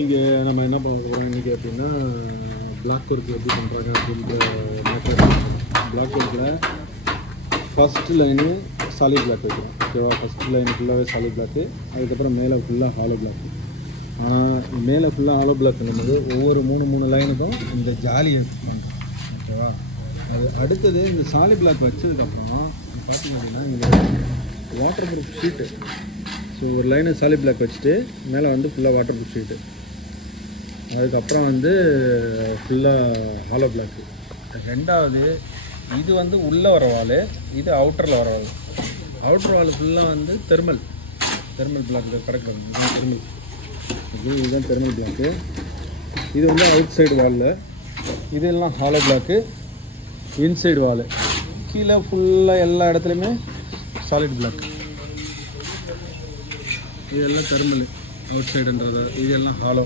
இங்கே நம்ம என்ன பண்ண போகிறோம் இன்றைக்கி அப்படின்னா பிளாக் ஒர்க் எப்படி பண்ணுறாங்க அப்படின்ற மெத்தட். பிளாக் ஒர்க்கில் ஃபஸ்ட்டு லைனு சாலிட் பிளாக் வைக்கிறோம். ஓகேவா? ஃபஸ்ட்டு லைனு ஃபுல்லாகவே சாலிட் பிளாக்கு, அதுக்கப்புறம் மேலே ஃபுல்லாக ஹாலோ பிளாக்கு. ஆனால் மேலே ஃபுல்லாக ஹாலோ பிளாக் பண்ணும்போது ஒவ்வொரு மூணு லைனுக்கும் இந்த ஜாலி எடுத்துப்பாங்க. ஓகேவா? அது அடுத்தது இந்த சாலிட் பிளாக் வச்சதுக்கப்புறம் பார்த்திங்க அப்படின்னா இங்கே வாட்டர் ப்ரூஃப் ஷீட்டு. ஸோ ஒரு லைனை சாலிட் பிளாக் வச்சுட்டு மேலே வந்து ஃபுல்லாக வாட்டர் ப்ரூஃப் ஷீட்டு, அதுக்கப்புறம் வந்து ஃபுல்லாக ஹாலோ பிளாக்கு. ரெண்டாவது இது வந்து உள்ளே வர வால், இது அவுட்டரில் வர வால். அவுட்டர் வால் ஃபுல்லாக வந்து தெர்மல் பிளாக் கரெக்டாக இதுதான் தெர்மல். இதுதான் தெர்மல் பிளாக்கு. இது வந்து அவுட் சைடு வாலில், இதெல்லாம் ஹாலோ பிளாக்கு. இன்சைடு வால் கீழே ஃபுல்லாக எல்லா இடத்துலையுமே சாலிட் பிளாக். இதெல்லாம் தெர்மல் அவுட் சைடுன்றது, இதெல்லாம் ஹாலோ.